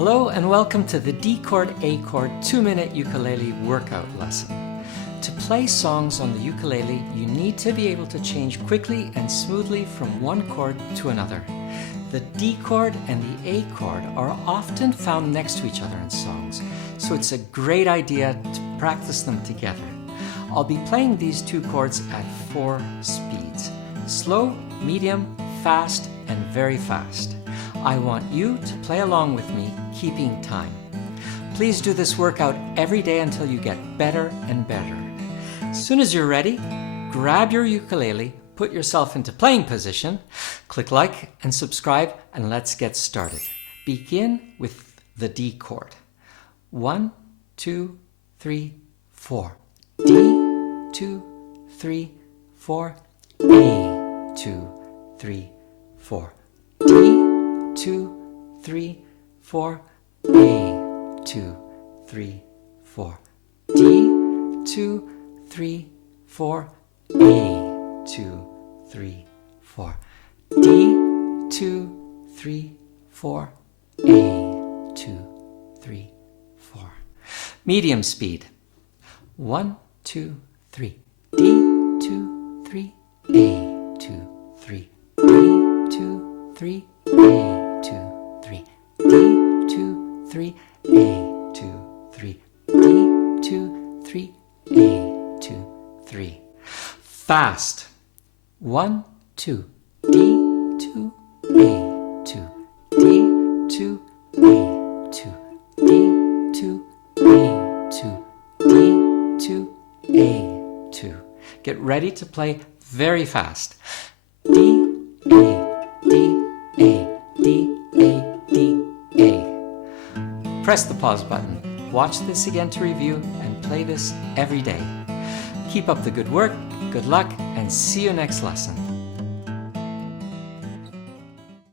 Hello and welcome to the D chord, A chord 2-minute ukulele workout lesson. To play songs on the ukulele, you need to be able to change quickly and smoothly from one chord to another. The D chord and the A chord are often found next to each other in songs, so it's a great idea to practice them together. I'll be playing these two chords at 4 speeds: slow, medium, fast, and very fast. I want you to play along with me, keeping time. Please do this workout every day until you get better and better. As soon as you're ready, grab your ukulele, put yourself into playing position, click like and subscribe, and let's get started. Begin with the D chord. 1, 2, 3, 4. D, 2, 3, 4. A, 2, 3, 4. D, 2, 3, 4. A, 2, 3, 4. D, 2, 3, 4. A, 2, 3, 4. D, 2, 3, 4. A, 2, 3, 4. Medium speed. 1, 2, 3. D, 2, 3. A, 2, 3. D, 2, 3. A, 2, 3. D, 2, 3. A, 2, 3. D, 2, 3. A, 2, 3. Fast. 1, 2. D, 2. A, 2. D, 2. A, 2. D, 2. A, 2. D, 2. A, 2. Get ready to play very fast. D, A, D, A, D, A, D, A. Press the pause button. Watch this again to review and play this every day. Keep up the good work, good luck, and see you next lesson.